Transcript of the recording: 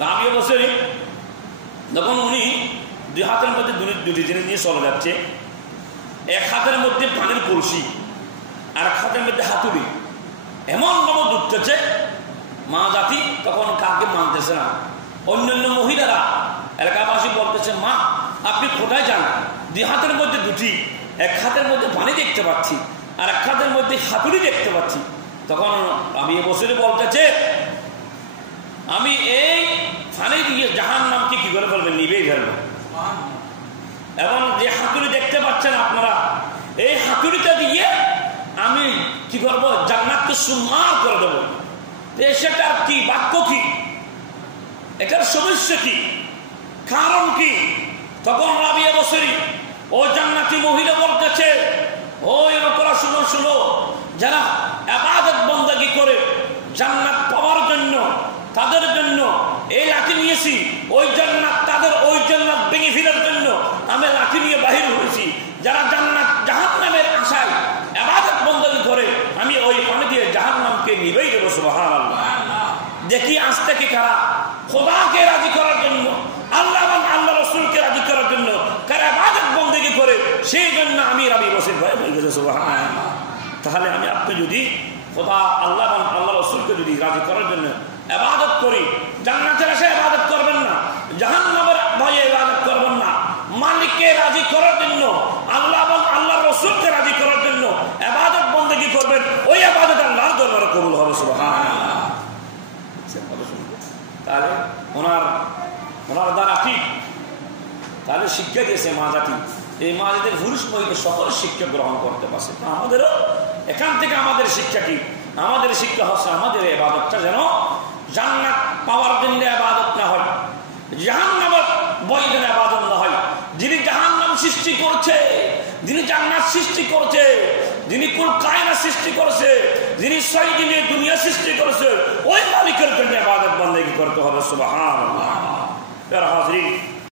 রাবিয়া বছরে যখন উনি দুই হাতের মধ্যে দুটি জিনিস নিয়ে চলে যাচ্ছে, এক হাতের মধ্যে পানির কলসি আর এক হাতের মধ্যে হাতুড়ি, এমন ভাবে দুধতেছে মা জাতি তখন কাকে মানতেছে না। অন্যান্য মহিলারা এলাকাবাসী বলতেছে, মা আপনি কোথায় যান? দুই হাতের মধ্যে দুটি, এক হাতের মধ্যে পানি দেখতে পাচ্ছি আর এক হাতের মধ্যে হাতুড়ি দেখতে পাচ্ছি। তখন আমি এ বছরে বলতেছে, আমি এই পানি দিয়ে জাহান্নামকে কি করে বলবেন, নিবেই ফেলবো। এবং যে হাতুড়ি দেখতে পাচ্ছেন আপনারা, এই হাতুড়িটা দিয়ে আমি কি করবো, জান্নাতকে সুন্নার করে দেবো। সেটার কি বাক্য কি, এটার সমস্যা কি, কারণ কি? তখন রাবিয়া বসরি ও জান্নাতি মহিলা বলতেছে, ও এরকম শুনো শুনো, যারা ইবাদত বন্দেগী করে জান্নাত পাওয়ার জন্য, তাদের জন্য এই লাঠি নিয়েছি। ওই জান্নাত তাদের, ওই জান্নাত ভেঙে ফেলার জন্য আমি লাঠি নিয়ে বাহির হয়েছি। যারা জান্নাত জাহান্নামের আশায় ইবাদত বন্দেগী করে, আমি ওই পানি দিয়ে জাহান্নামকে নিবেই দেবো। সুবহানাল্লাহ। দেখি আজ থেকে কারা খোদাকে রাজি করার জন্য, আল্লাহ এবং আল্লাহ রাসূলকে রাজি করার জন্য কারা ইবাদত বন্দেগী করে, সেই জন্য আমি রাবি বসে ভয় হয়ে গেছে। সুবহানাল্লাহ। তাহলে আমি আপনি যদি খোদা আল্লাহ এবং আল্লাহ রাসূলকে যদি রাজি করার জন্য ইবাদত করি, জান্নাতের আশায় ইবাদত করবেন না, জাহান্নামের ভয়ে ইবাদত করবেন না, মালিককে রাজি করার জন্য, আল্লাহ এবং আল্লাহ রাসূলকে রাজি করার জন্য ইবাদত বন্দেগী করবেন, ওই ইবাদত আল্লাহর দরবারে কবুল হবে। সুবহানাল্লাহ। তাহলে ওনার দ্বারা ঠিক তাহলে শিক্ষা দিয়েছে মা জাতি। এই মা জাতির পুরুষ মহিলা সকল শিক্ষা গ্রহণ করতে পারছে। আমাদেরও এখান থেকে আমাদের শিক্ষা কি? আমাদের শিক্ষা হচ্ছে আমাদের ইবাদতটা যেন জান্নাত পাওয়ার জন্য ইবাদত না হয়, জাহান্নামের ভয় যেন ইবাদত না হয়। যিনি জাহান্নাম সৃষ্টি করছে, যিনি জান্নাত সৃষ্টি করছে, যিনি কুল কায়নাত সৃষ্টি করেছে, যিনি 6 দিনে দুনিয়া সৃষ্টি করেছে, ওই মালিকের জন্য ইবাদত বন্দেগী করতে হবে। সুবহানাল্লাহ। প্রিয় হাজরিন,